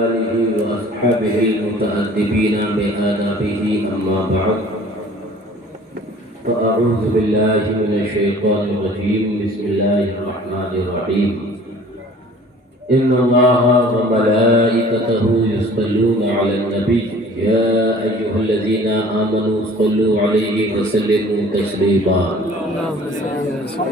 آله وأصحابه المتأدبين بآدابه أما بعد فأعوذ بالله من الشيطان الرجيم بسم الله الرحمن الرحيم إن الله وملائكته يصلون على النبي يا أيها الذين آمنوا صلوا عليه وسلموا تسليما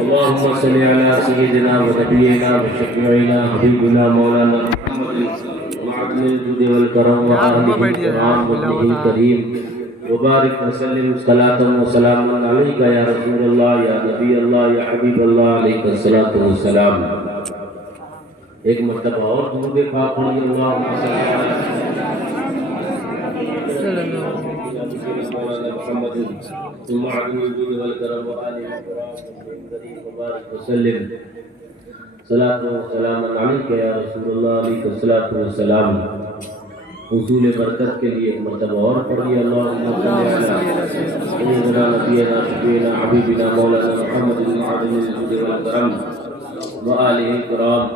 اللهم صل على سيدنا ونبينا وشفيعنا حبيبنا مولانا محمد معدن الجود والكرم وآله الكرام وابنه الكريم وبارك وسلم صلاة وسلاما عليك يا رسول الله يا نبي الله يا حبيب الله عليك الصلاة والسلام. ایک مرتبہ اور درود پاک پڑھیے اللہم صلی علی محمد معدن الجود والکرم وآله الكرام وبارك وسلم صلاة وسلاما عليك يا رسول الله عليك الصلاة والسلام. حصول برکت کے لیے ایک مرتبہ اور پڑھیے اللہم صلی علی سیدنا نبینا شفیعنا حبیبنا مولانا محمد معدن الجود والکرم وآله الكرام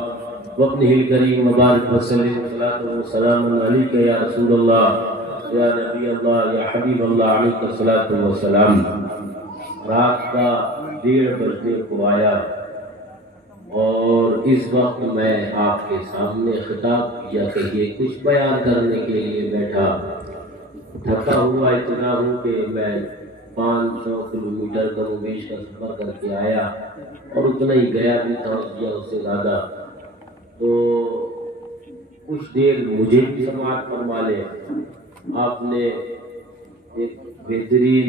وابنه الكريم وبارك وسلم صلاة وسلام عليك يا رسول الله يا نبي الله يا حبيب الله عليك الصلاة والسلام. رات کا 1:30 بجنے کو آیا اور اس وقت میں آپ کے سامنے خطاب کیا کہ یہ کچھ بیان کرنے کے لیے بیٹھا. تھکا ہوا اتنا ہوں کہ میں 500 کلومیٹر کا بیش کا سفر کر کے آیا اور اتنا ہی گیا بھی تھا اس سے زیادہ. تو کچھ دیر مجھے بھی سماعت فرما لے. آپ نے ایک بہترین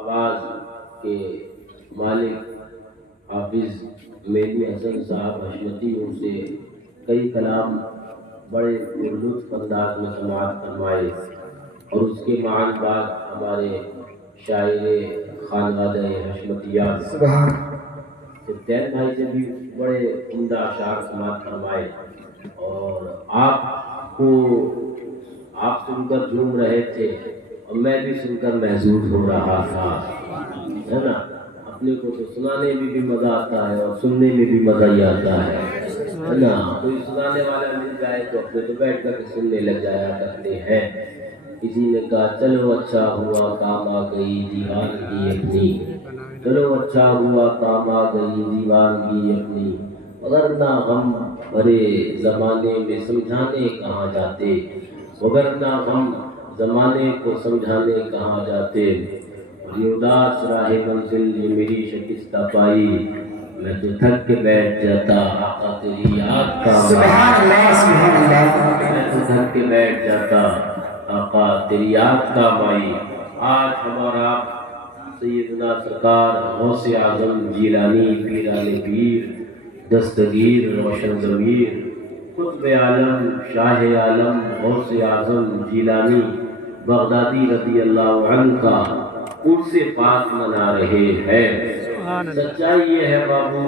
آواز کے مالک حافظ مہدی حسن صاحب حشمتی ان سے کئی کلام بڑے لطف انداز میں سماعت فرمائے اور اس کے معان بعد ہمارے شاعر خانوادہ حشمتیہ تین بھائی سے بھی بڑے عمدہ اشعار سماعت فرمائے اور آپ سن کر جھوم رہے تھے اور میں بھی سن کر محظوظ ہو رہا تھا. ہے نا, اپنے کو تو سنانے میں بھی مزہ آتا ہے اور سننے میں بھی مزہ ہی آتا ہے نا. کوئی سنانے والا مل جائے تو اپنے تو بیٹھ کر سننے لگ جایا کرتے ہیں. کسی نے کہا چلو اچھا ہوا کام آ گئی دیوانگی اپنی, چلو اچھا ہوا کام آ گئی دیوانگی اپنی, وگرنہ غم بھرے زمانے میں سمجھانے کہاں جاتے, وگرنہ غم زمانے کو سمجھانے کہاں جاتے. یہ اداس راہ منزل یہ میری شکستہ پائی, میں تو تھک کے بیٹھ جاتا آقا تیری یاد کا میں تو تھک کے بیٹھ جاتا آقا تیری یاد کا مائی. آج ہمارا سیدنا سرکار غوث اعظم جیلانی پیران پیر دستگیر روشن ضمیر قطب عالم شاہ عالم غوث اعظم جیلانی بغدادی رضی اللہ عنہ کا عرس پاک منا رہے ہیں. سچائی یہ ہے بابو,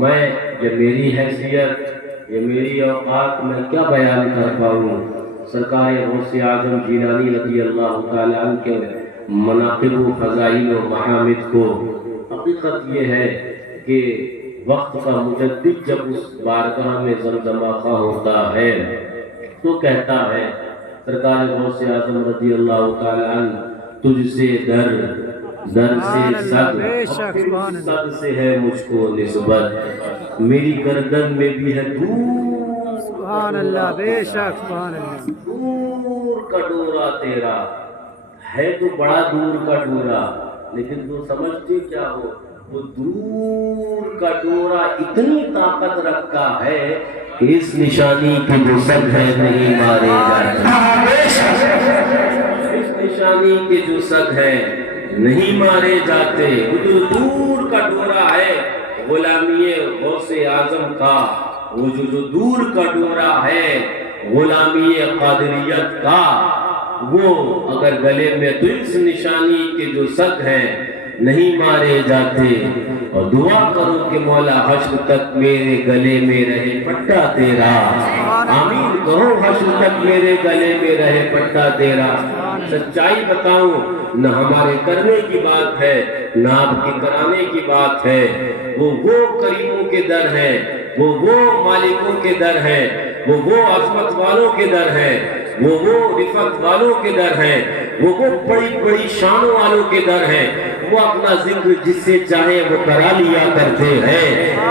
میں یہ میری حیثیت یہ میری اوقات میں کیا بیان کر پاؤں. سرکار غوث اعظم جیلانی رضی اللہ تعالی عنہ کے مناقب و فضائل و محامد کو حقیقت یہ ہے کہ وقت کا مجدد جب اس بارگاہ میں زمزمہ خواہ ہوتا ہے تو کہتا ہے سرکار غوث اعظم رضی اللہ تعالی عنہ تجھ سے در در سے صد سے ہے مجھ کو نسبت, میری گردن میں بھی ہے دور سبحان اللہ بے شک سبحان اللہ دور کا ڈورا تیرا ہے تو بڑا دور کا ڈورا, لیکن تو سمجھتے کیا ہو وہ دور کا ڈورا اتنی طاقت رکھتا ہے کہ اس نشانی کے جو سگ ہے نہیں مارے جاتے, اس نشانی کے جو سگ ہے نہیں مارے جاتے. وہ جو دور کا ڈورا ہے غلامی غوث اعظم کا, وہ جو دور کا ڈورا ہے غلامی قادریت کا, وہ اگر گلے میں تو اس نشانی کے جو سگ ہیں نہیں مارے جاتے. اور دعا کرو کہ مولا حشر تک میرے گلے میں رہے پٹا تیرا, آمین کہو حشر تک میرے گلے میں رہے پٹا تیرا. سچائی بتاؤں نہ ہمارے کرنے کی بات ہے نہ آپ کے کرانے کی بات ہے. وہ کریموں کے در ہے, وہ مالکوں کے در ہے وہ عظمت والوں کے در ہے، وہ رفت والوں کے در ہے، وہ بڑی بڑی شانوں والوں کے در ہے۔ وہ اپنا ذکر جس سے چاہے وہ کرا لیا کرتے ہیں،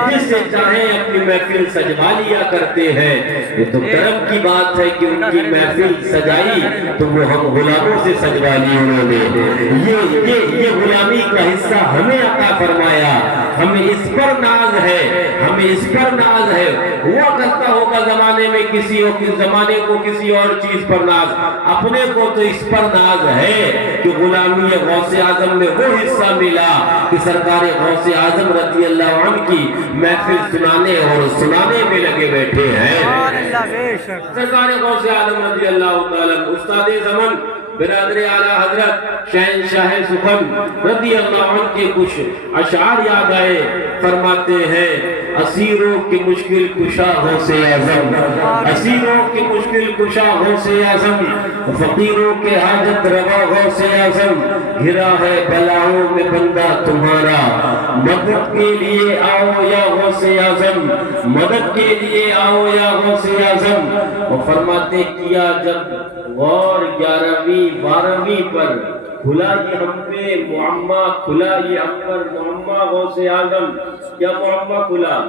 جس سے چاہے اپنی محفل سجوا لیا کرتے ہیں۔ یہ تو کرم کی بات ہے کہ ان کی محفل سجائی تو وہ ہم غلاموں سے سجوا لی انہوں نے۔ یہ غلامی کا حصہ ہمیں عطا فرمایا، ہمیں اس پر ناز ہے، ہمیں اس پر ناز ہے۔ ہوا کرتا ہوگا زمانے میں کسی زمانے کو کسی اور چیز پر ناز، اپنے کو تو اس پر ناز ہے کہ غلامی غوث اعظم میں وہ حصہ ملا کہ سرکار غوث اعظم رضی اللہ عنہ کی محفل سنانے اور سنانے میں لگے بیٹھے ہیں۔ سرکار غوث اعظم رضی اللہ تعالیٰ استاد زمن برادر اعلیٰ حضرت شہنشاہ سخن رضی اللہ عنہ کے کچھ اشعار یاد آئے۔ فرماتے ہیں اسیروں کی مشکل کشا غوث اعظم، اسیروں کی مشکل کشا غوث اعظم، فقیروں کے حاجت روا غوث اعظم، گھرا ہے بلاؤں میں بندہ تمہارا، مدد کے لیے آؤ یا غوث اعظم، مدد کے لیے آؤ یا غوث اعظم۔ وہ فرماتے کیا جب غور 11ویں 12ویں پر کھلا یہ ہم پہ معمہ، کھلا یہ ہم پر معمہ غوث اعظم، کیا معمہ کھلا؟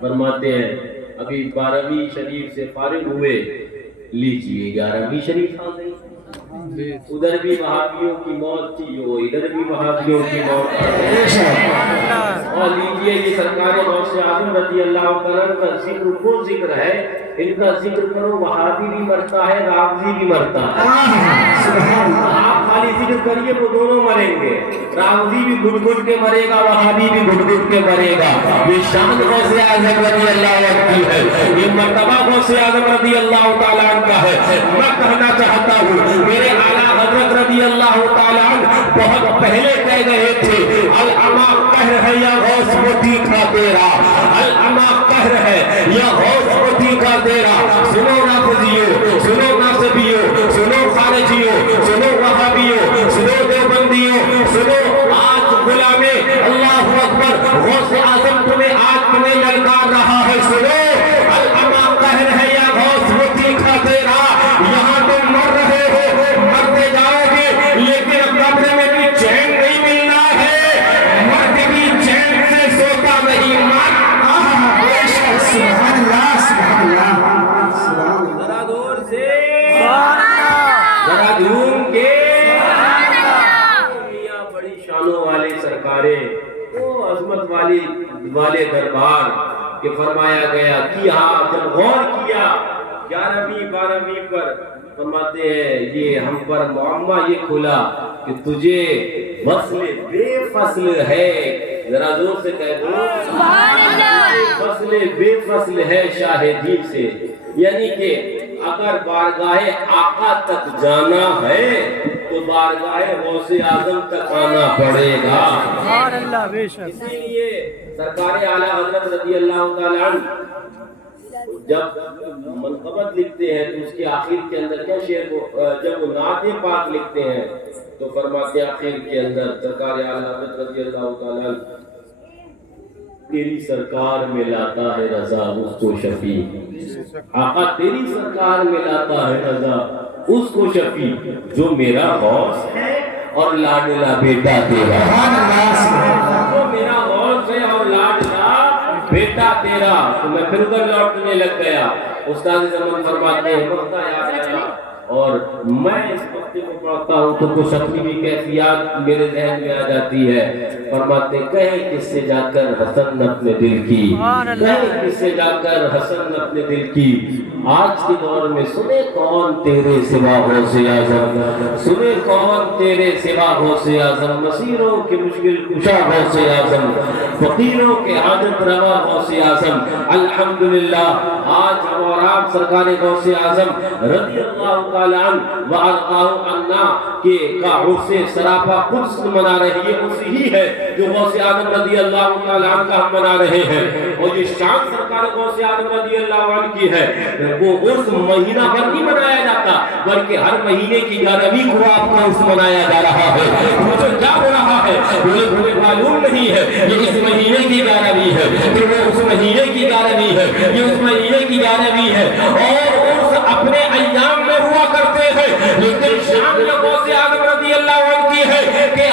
فرماتے ہیں ابھی 12ویں شریف سے فارغ ہوئے، لیجئے 11ویں شریف آ گئی، ادھر بھی وہابیوں کی موت تھی، وہ ادھر بھی وہابیوں کی موت آ گئی، اور لیجئے یہ سرکار غوث اعظم رضی اللہ تعالیٰ کا ذکر وہ ذکر ہے، ان کا ذکر کرو وہابی بھی مرتا ہے، رافضی بھی مرتا ہے۔ آپ خالی ذکر کریے وہ دونوں مریں گے، رافضی بھی گھٹ گھٹ کے مرے گا، وہابی بھی گھٹ گھٹ کے مرے گا۔ یہ شان غوث اعظم رضی اللہ عنہ کی ہے، یہ مرتبہ غوث اعظم رضی اللہ تعالیٰ عنہ کا ہے۔ میں کہنا چاہتا ہوں میرے اعلیٰ حضرت رضی اللہ تعالیٰ عنہ بہت پہلے کہہ گئے تھے العما قہر ہے یا غوث وہ تیکھا تیرا، العما قہر ہے یا غوث وہ تیکھا تیرا۔ سنو نافذیو، سنو ناصبیو، سنو خارجیو، سنو وہابیو، سنو دیوبندیو، سنو آج غلام اللہ اکبر غوث اعظم تمہیں للکار رہا ہے۔ سنو العما قہر ہے یا غوث وہ تیکھا تیرا، یہاں تم مر رہے ہو، مرتے جاؤ گے لیکن قبر میں بھی چین نہیں ملنا ہے، مرد بھی چین سے سوتا نہیں مات۔ سبحان اللہ، سبحان اللہ، ذرا دور سے ذرا دھوم کے میاں بڑی شانوں والے سرکاریں، وہ عظمت والے دربار کہ فرمایا گیا کیا جب غور کیا 11ویں 12ویں پر فرماتے ہیں یہ ہم پر معمہ یہ کھلا کہ تجھے وصل بے فصل ہے، ذرا زور سے کہہ دو وصل بے فصل ہے شاہ دین سے، یعنی کہ اگر بارگاہ آقا تک جانا ہے تو بارگاہ غوث اعظم تک آنا پڑے گا۔ اسی لیے سرکار اعلیٰ حضرت رضی اللہ تعالیٰ عنہ جب منقبت لکھتے ہیں تو اس کے آخر کے اندر کیا شعر، جب وہ نعت پاک لکھتے ہیں تو فرماتے ہیں آخر کے اندر سرکار اعلیٰ حضرت رضی اللہ تعالیٰ عنہ تیری سرکار میں لاتا ہے رضا اس کو شفیع، آقا تیری سرکار میں لاتا ہے رضا اس کو شفیع، جو میرا غوث ہے اور لاڈلا بیٹا تیرا، جو میرا غوث ہے اور لاڈلا بیٹا تیرا۔ تو میں پھر ادھر لوٹنے لگ گیا، استاد زمان فرماتے ہیں وقت یاد آیا اور میں اس وقت کو پڑھتا ہوں تو کچھ اپنی بھی کیفیات میرے ذہن میں آ جاتی ہے۔ فرماتے کہیں کس سے جا کر حسن اپنے دل کی، کہیں کس سے جا کر حسن اپنے دل کی، آج کے دور میں سنے کون تیرے سوا غوث اعظم، سنے کون تیرے سوا غوث اعظم، مسیروں کی مشکل کشا غوث اعظم، فقیروں کے حاجت روا غوث اعظم۔ الحمدللہ آج ہم اور آپ سرکار غوث اعظم رضی اللہ تعالیٰ عنہ وَأَرْقَاهُ عَنَّا کے کا عرص سراپا قدس منا رہی ہے، اسی ہی ہے جو غوث اعظم رضی اللہ تعالیٰ عنہ کا ہم منا رہے ہیں، اور یہ شان سرکار غوث اعظم رضی اللہ عنہ کی ہے، وہ عرس مہینہ بھر نہیں منایا جاتا بلکہ ہر مہینے کی 11ویں کو آپ کا عرس منایا جا رہا ہے۔ مجھے کیا ہو رہا ہے مجھے معلوم نہیں ہے، یہ اس مہینے کی 11ویں ہے، پھر وہ اس مہینے کی 11ویں ہے، یہ اس مہینے کی 11ویں ہے، اور عرس اپنے ایام میں ہوا کرتے ہیں، لیکن شان غوث اعظم رضی اللہ عنہ کی ہے کہ